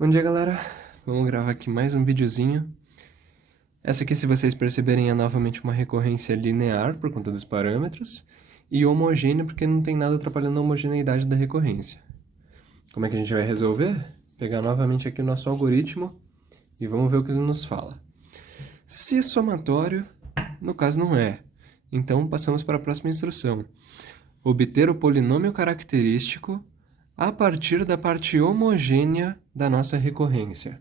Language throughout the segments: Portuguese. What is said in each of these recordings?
Bom dia, galera. Vamos gravar aqui mais um videozinho. Essa aqui, se vocês perceberem, é novamente uma recorrência linear por conta dos parâmetros e homogênea porque não tem nada atrapalhando a homogeneidade da recorrência. Como é que a gente vai resolver? Pegar novamente aqui o nosso algoritmo e vamos ver o que ele nos fala. Se somatório, no caso não é. Então, passamos para a próxima instrução. Obter o polinômio característico a partir da parte homogênea da nossa recorrência.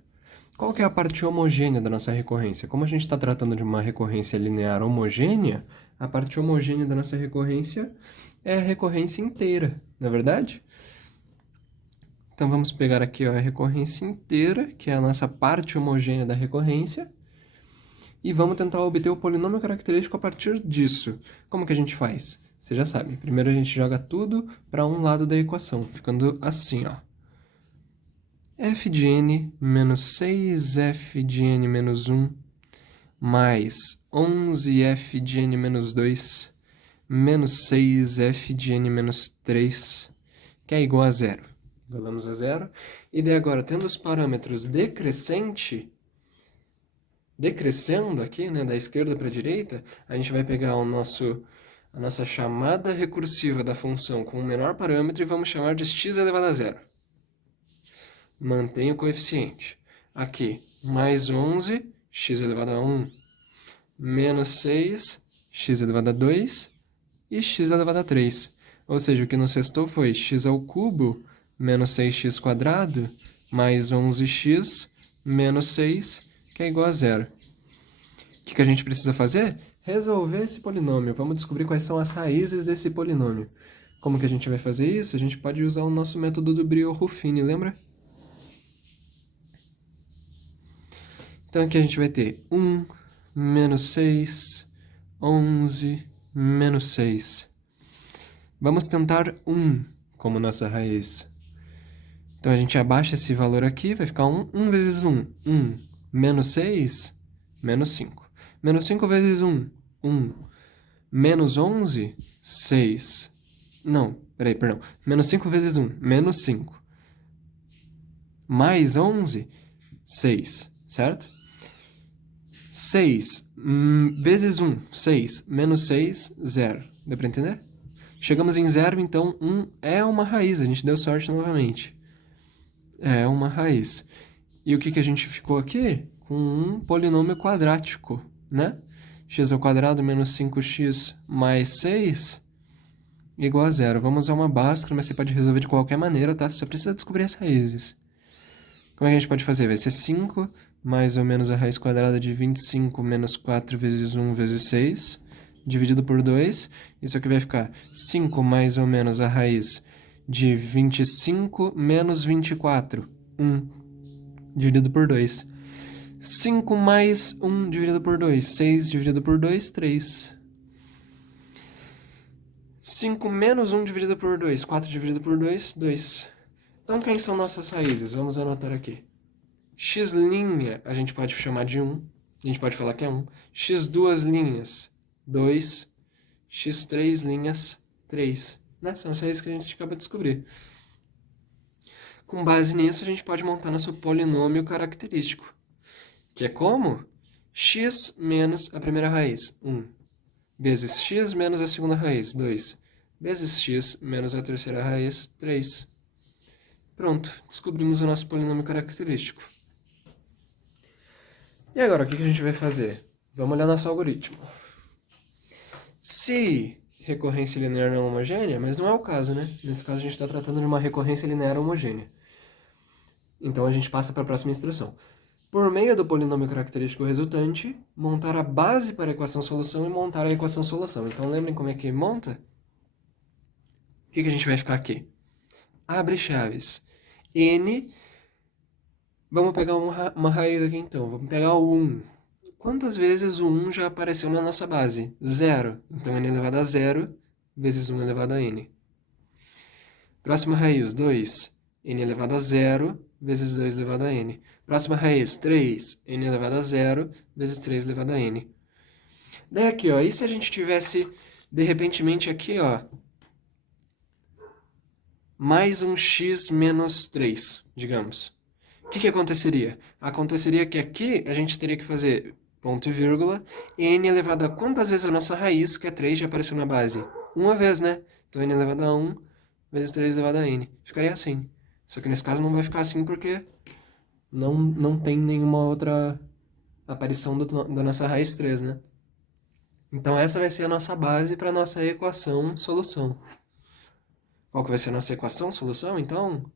Qual que é a parte homogênea da nossa recorrência? Como a gente está tratando de uma recorrência linear homogênea, a parte homogênea da nossa recorrência é a recorrência inteira, não é verdade? Então vamos pegar aqui a recorrência inteira, que é a nossa parte homogênea da recorrência, e vamos tentar obter o polinômio característico a partir disso. Como que a gente faz? Você já sabe. Primeiro a gente joga tudo para um lado da equação, ficando assim, ó. F de n menos 6f de n menos 1 mais 11f de n menos 2 menos 6f de n menos 3, que é igual a zero. Igualamos a zero. E daí agora, tendo os parâmetros decrescendo aqui, né, da esquerda para a direita, a gente vai pegar a nossa chamada recursiva da função com o menor parâmetro e vamos chamar de x elevado a zero. Mantém o coeficiente. Aqui, mais 11, x elevado a 1, menos 6, x elevado a 2 e x elevado a 3. Ou seja, o que nos restou foi x ao cubo menos 6x quadrado mais 11x menos 6, que é igual a zero. O que a gente precisa fazer? Resolver esse polinômio. Vamos descobrir quais são as raízes desse polinômio. Como que a gente vai fazer isso? A gente pode usar o nosso método do Brio-Ruffini, lembra? Então aqui a gente vai ter 1, menos 6, 11, menos 6. Vamos tentar 1 como nossa raiz. Então a gente abaixa esse valor aqui, vai ficar 1. 1 vezes 1, 1. Menos 6, menos 5. Menos 5 vezes 1, 1. Menos 11, 6. Não, perdão. Menos 5 vezes 1, menos 5. Mais 11, 6, certo? 6 vezes 1, 6. Menos 6, 0. Deu para entender? Chegamos em 0, então 1 é uma raiz. A gente deu sorte novamente. É uma raiz. E o que a gente ficou aqui? Com um polinômio quadrático, né? X ao quadrado menos 5x mais 6 igual a 0. Vamos usar uma básica, mas você pode resolver de qualquer maneira, tá? Você só precisa descobrir as raízes. Como é que a gente pode fazer? Vai ser 5 mais ou menos a raiz quadrada de 25 menos 4 vezes 1 vezes 6, dividido por 2. Isso aqui vai ficar 5 mais ou menos a raiz de 25 menos 24, 1, dividido por 2. 5 mais 1 dividido por 2, 6 dividido por 2, 3. 5 menos 1 dividido por 2, 4 dividido por 2, 2. Então, quem são nossas raízes? Vamos anotar aqui. X' a gente pode chamar de 1. A gente pode falar que é 1. X duas linhas, 2. X 3 linhas, 3. Né? São as raízes que a gente acaba de descobrir. Com base nisso, a gente pode montar nosso polinômio característico. Que é como? X menos a primeira raiz, 1. Vezes x menos a segunda raiz, 2. Vezes x menos a terceira raiz, 3. Pronto, descobrimos o nosso polinômio característico. E agora, o que a gente vai fazer? Vamos olhar nosso algoritmo. Se recorrência linear não é homogênea, mas não é o caso, né? Nesse caso, a gente está tratando de uma recorrência linear homogênea. Então, a gente passa para a próxima instrução. Por meio do polinômio característico resultante, montar a base para a equação-solução e montar a equação-solução. Então, lembrem como é que monta? O que a gente vai ficar aqui? Abre chaves. N. Vamos pegar uma raiz aqui, então. Vamos pegar o 1. Quantas vezes o 1 já apareceu na nossa base? 0. Então, n elevado a 0 vezes 1 elevado a n. Próxima raiz, 2. N elevado a 0 vezes 2 elevado a n. Próxima raiz, 3. N elevado a 0 vezes 3 elevado a n. Daí aqui, ó. E se a gente tivesse, de repentemente, aqui, ó, mais um x menos 3, digamos. O que aconteceria? Aconteceria que aqui a gente teria que fazer ponto e vírgula, n elevado a quantas vezes a nossa raiz, que é 3, já apareceu na base? Uma vez, né? Então n elevado a 1 vezes 3 elevado a n. Ficaria assim. Só que nesse caso não vai ficar assim porque não tem nenhuma outra aparição da nossa raiz 3, né? Então essa vai ser a nossa base para a nossa equação solução. Qual que vai ser a nossa equação solução? Então,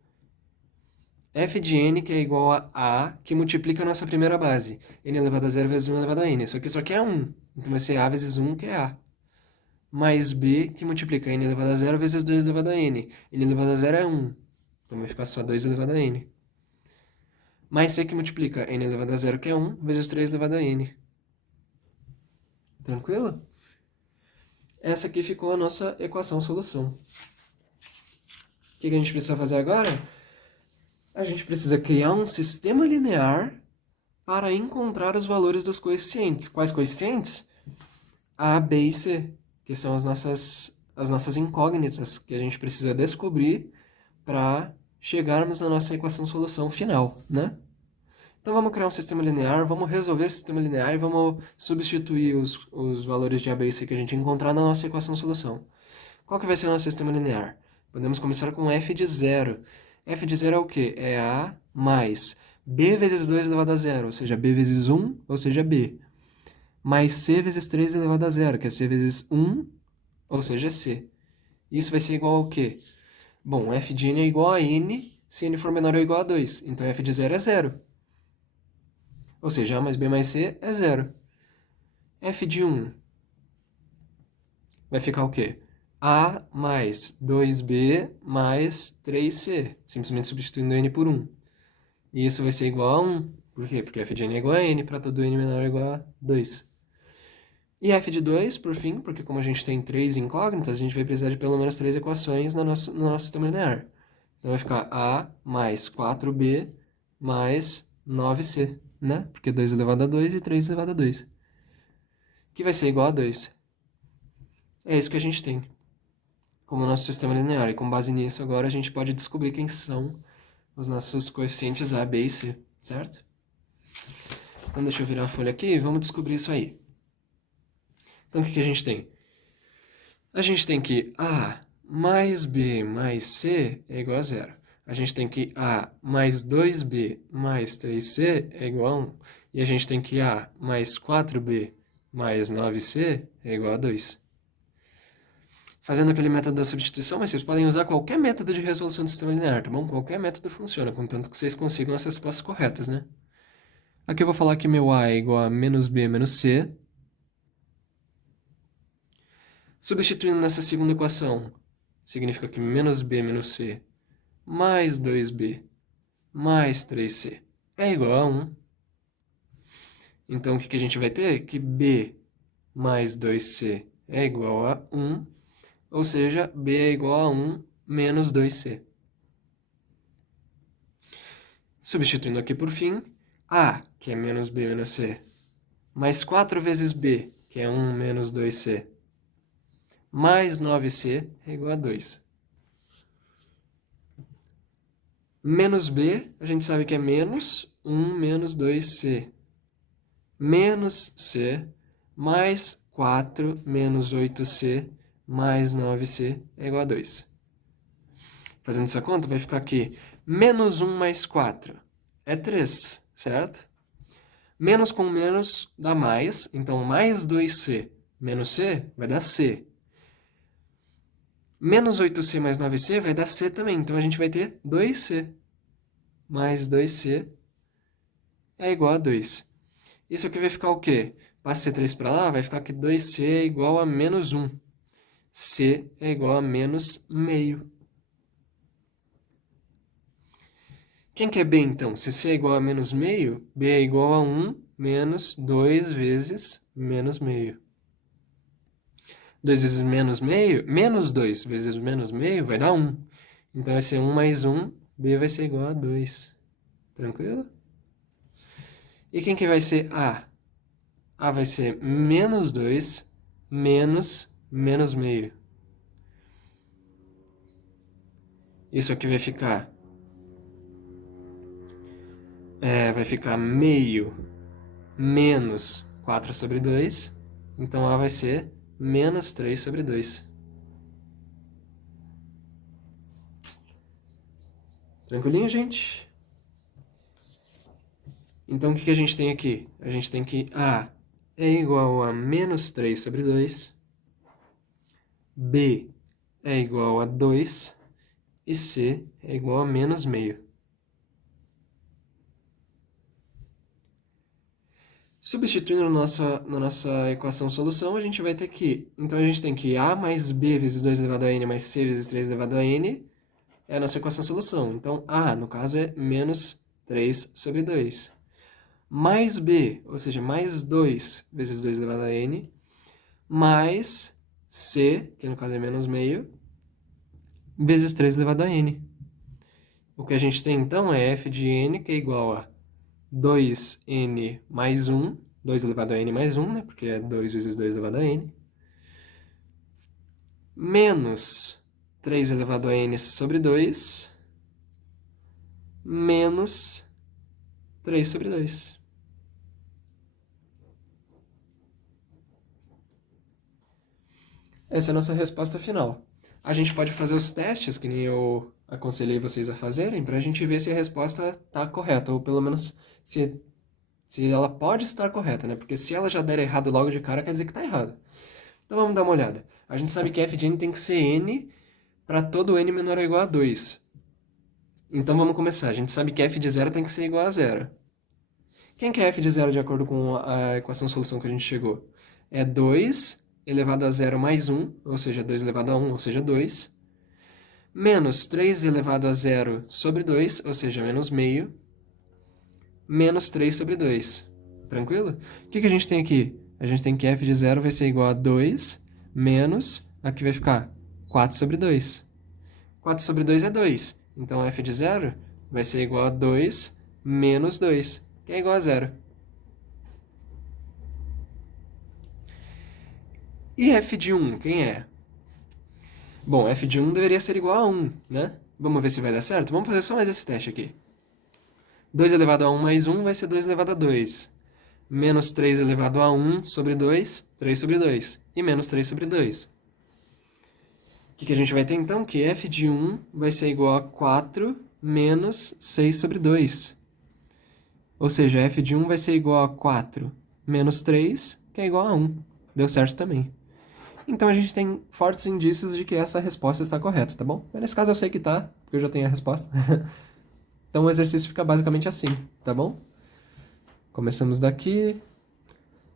f de n, que é igual a que multiplica a nossa primeira base. N elevado a 0 vezes 1 elevado a n. Só que isso aqui é 1. Então vai ser a vezes 1, que é a. Mais b, que multiplica n elevado a 0 vezes 2 elevado a n. N elevado a 0 é 1. Então vai ficar só 2 elevado a n. Mais c, que multiplica n elevado a 0, que é 1, vezes 3 elevado a n. Tranquilo? Essa aqui ficou a nossa equação solução. O que a gente precisa fazer agora? A gente precisa criar um sistema linear para encontrar os valores dos coeficientes. Quais coeficientes? A, B e C, que são as nossas incógnitas que a gente precisa descobrir para chegarmos na nossa equação-solução final, né? Então vamos criar um sistema linear, vamos resolver esse sistema linear e vamos substituir os valores de A, B e C que a gente encontrar na nossa equação-solução. Qual que vai ser o nosso sistema linear? Podemos começar com f de 0. F de 0 é o quê? É A mais B vezes 2 elevado a 0, ou seja, B vezes 1, ou seja, B. Mais C vezes 3 elevado a 0, que é C vezes 1, ou seja, C. Isso vai ser igual ao quê? Bom, f de n é igual a n se n for menor ou igual a 2. Então f de 0 é 0. Ou seja, A mais B mais C é 0. F de 1 vai ficar o quê? A mais 2B mais 3C. Simplesmente substituindo n por 1. E isso vai ser igual a 1. Por quê? Porque f de n é igual a n para todo n menor ou igual a 2. E f de 2, por fim, porque como a gente tem 3 incógnitas, a gente vai precisar de pelo menos 3 equações no nosso sistema linear. Então vai ficar A mais 4B mais 9C, né? Porque 2 elevado a 2 e 3 elevado a 2. Que vai ser igual a 2. É isso que a gente tem como nosso sistema linear. E com base nisso, agora a gente pode descobrir quem são os nossos coeficientes A, B e C, certo? Então deixa eu virar a folha aqui e vamos descobrir isso aí. Então o que a gente tem? A gente tem que A mais B mais C é igual a 0. A gente tem que A mais 2B mais 3C é igual a 1. E a gente tem que A mais 4B mais 9C é igual a 2. Fazendo aquele método da substituição, mas vocês podem usar qualquer método de resolução do sistema linear, tá bom? Qualquer método funciona, contanto que vocês consigam as respostas corretas, né? Aqui eu vou falar que meu A é igual a menos B menos C. Substituindo nessa segunda equação, significa que menos B menos C mais 2B mais 3C é igual a 1. Então, o que a gente vai ter? Que B mais 2C é igual a 1, ou seja, B é igual a 1 menos 2C. Substituindo aqui por fim, A, que é menos B menos C, mais 4 vezes B, que é 1 menos 2C, mais 9C é igual a 2. Menos B, a gente sabe que é menos 1 menos 2C. Menos C, mais 4 menos 8C, mais 9C é igual a 2. Fazendo essa conta, vai ficar aqui menos 1 mais 4 é 3, certo? Menos com menos dá mais, então mais 2C menos C vai dar C. Menos 8C mais 9C vai dar C também, então a gente vai ter 2C. Mais 2C é igual a 2. Isso aqui vai ficar o quê? Passa C3 para lá, vai ficar que 2C é igual a menos 1. C é igual a menos meio. Quem que é B, então? Se C é igual a menos meio, B é igual a 1 menos 2 vezes menos meio. 2 vezes menos meio, menos 2 vezes menos meio vai dar 1. Então vai ser 1 mais 1, B vai ser igual a 2. Tranquilo? E quem que vai ser A? A vai ser menos 2 menos menos meio. Isso aqui vai ficar vai ficar meio menos 4 sobre 2. Então A vai ser menos 3 sobre 2. Tranquilinho, gente? Então, o que a gente tem aqui? A gente tem que A é igual a menos 3 sobre 2, B é igual a 2 e C é igual a menos meio. Substituindo na nossa equação-solução, a gente vai ter que... Então, a gente tem que A mais B vezes 2 elevado a N mais C vezes 3 elevado a N é a nossa equação-solução. Então, A, no caso, é menos 3 sobre 2. Mais B, ou seja, mais 2 vezes 2 elevado a N, mais C, que no caso é menos meio, vezes 3 elevado a N. O que a gente tem, então, é f de N, que é igual a 2N mais 1, 2 elevado a N mais 1, né? Porque é 2 vezes 2 elevado a N, menos 3 elevado a N sobre 2, menos 3 sobre 2. Essa é a nossa resposta final. A gente pode fazer os testes, que nem eu aconselhei vocês a fazerem, para a gente ver se a resposta está correta, ou pelo menos se ela pode estar correta, né? Porque se ela já der errado logo de cara, quer dizer que está errado. Então vamos dar uma olhada. A gente sabe que f de n tem que ser n para todo n menor ou igual a 2. Então vamos começar. A gente sabe que f de 0 tem que ser igual a 0. Quem que é f de 0 de acordo com a equação-solução que a gente chegou? É 2 elevado a 0 mais 1, ou seja, 2 elevado a 1, ou seja, 2, menos 3 elevado a 0 sobre 2, ou seja, menos meio, menos 3 sobre 2. Tranquilo? O que a gente tem aqui? A gente tem que f de 0 vai ser igual a 2, menos, aqui vai ficar 4 sobre 2. 4 sobre 2 é 2, então f de 0 vai ser igual a 2 menos 2, que é igual a 0. E f de 1, quem é? Bom, f de 1 deveria ser igual a 1, né? Vamos ver se vai dar certo? Vamos fazer só mais esse teste aqui. 2 elevado a 1 mais 1 vai ser 2 elevado a 2. Menos 3 elevado a 1 sobre 2, 3 sobre 2. E menos 3 sobre 2. O que a gente vai ter então? Que f de 1 vai ser igual a 4 menos 6 sobre 2. Ou seja, f de 1 vai ser igual a 4 menos 3, que é igual a 1. Deu certo também. Então a gente tem fortes indícios de que essa resposta está correta, tá bom? Mas nesse caso eu sei que tá, porque eu já tenho a resposta. Então o exercício fica basicamente assim, tá bom? Começamos daqui.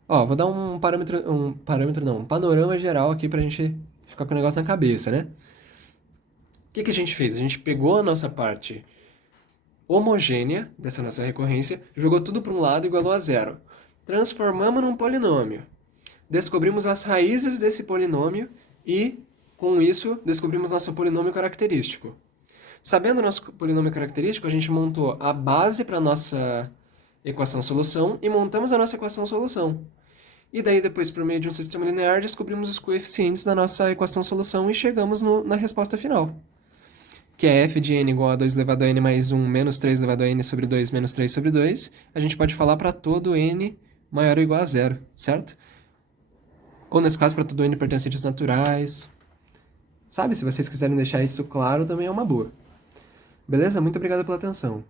Ó, vou dar um panorama geral aqui pra gente ficar com o negócio na cabeça, né? O que a gente fez? A gente pegou a nossa parte homogênea dessa nossa recorrência, jogou tudo para um lado e igualou a 0. Transformamos num polinômio. Descobrimos as raízes desse polinômio e, com isso, descobrimos nosso polinômio característico. Sabendo nosso polinômio característico, a gente montou a base para a nossa equação-solução e montamos a nossa equação-solução. E daí, depois, por meio de um sistema linear, descobrimos os coeficientes da nossa equação-solução e chegamos na resposta final, que é f de n igual a 2 elevado a n mais 1 menos 3 elevado a n sobre 2 menos 3 sobre 2. A gente pode falar para todo n maior ou igual a 0, certo? Ou, nesse caso, para todo n pertencentes naturais. Sabe? Se vocês quiserem deixar isso claro, também é uma boa. Beleza? Muito obrigado pela atenção.